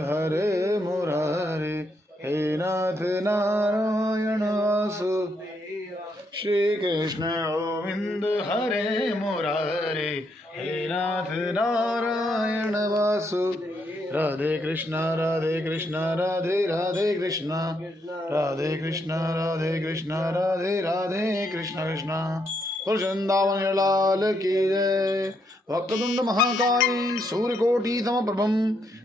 हरे मुरारे हे नाथ नारायण वासु श्री कृष्ण गोविंद हरे मुरारे हे नाथ नारायण वासु राधे कृष्णा राधे कृष्णा राधे राधे कृष्णा राधे कृष्णा राधे कृष्णा राधे राधे कृष्णा कृष्णा। वृंदावन लाल की जय। वक्रतुंड महाकाय सूर्यकोटि समप्रभं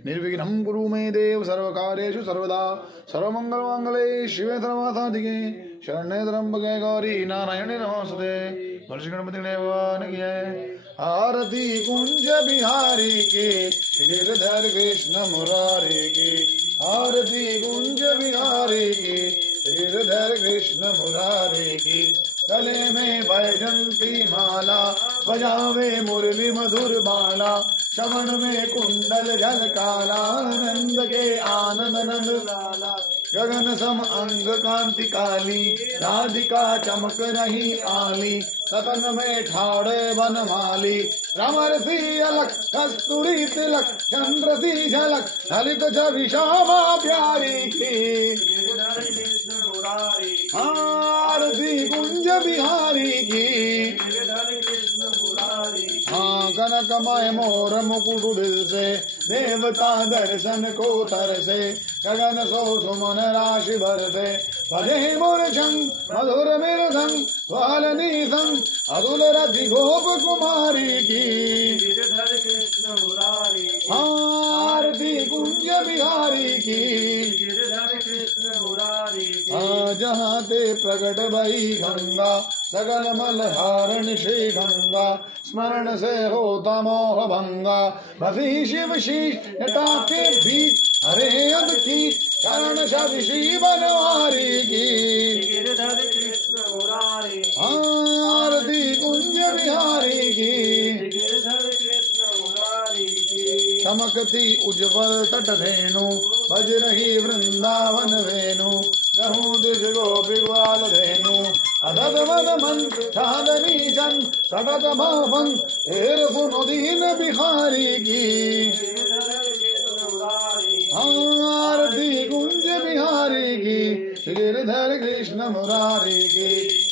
निर्विघ्नं कुरु मे देव सर्वकार्येषु सर्वदा सर्वमंगलमांगल्ये शिवे सर्वसाधिके शरण्ये त्र्यंबके गौरी नारायणे नमोस्तुते। वर्ष गणपति भगवान की जय। आरती कुंज बिहारी के गिरधर कृष्ण मुरारी के आरती कुंज बिहारी के गिरधर कृष्ण मुरारी की। गले में वैजंती माला बजावे मुरली मधुर बाला श्रवण में कुंडल झलकाला आनंद के आनंद नंद लाला। गगन सम अंग कांति काली राधिका चमक रही आली सतन में ठाड़े बनमाली रमरती अलक कस्तूरी तिलक चंद्र सी झलक ललित छवि श्यामा प्यारी की। आरती कुंज बिहारी की। हाँ कनकमय मोर मुकुट दिल से देवता दर्शन को तरसे गगन सो सुमन राशि भरते भजे मूर्छंग मधुर मृदंग वालनी संग अतुल रति गोप कुमारी की। आरती कुंज बिहारी की। जहाँ ते प्रकट भई गंगा सकल मल हारण श्री गंगा स्मरण से होता मोह भंगा बसी शिव शीश जटा के बीच हरे अद की चरण शब श्री बनवारी की। आरती कुंज बिहारी की। चमकती उज्ज्वल तट धेनु बज रही वृंदावन वेणु जहूं दिश गोपी ग्वाल धेनु अदद मद मन चांदनी जन सटत भावन हेर सुनो दीन बिहारी की। आरती कुंज बिहारी की गिरधर कृष्ण मुरारी की।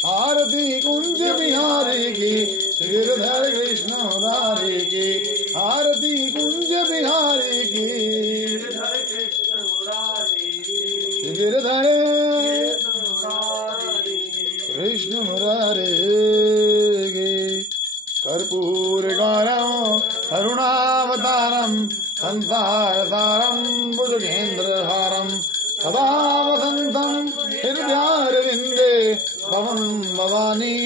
आरती कुंज बिहारी की गिरधर कृष्ण मुरारी की। आरती कुंज बिहारी की गिरधर कृष्ण मुरारी की। कर्पूर गौरम करुणावतारम संसार सारम बुजगेन्द्रहारम सदा वसंतम हृदयारविंदे भवं भवानी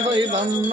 सहितं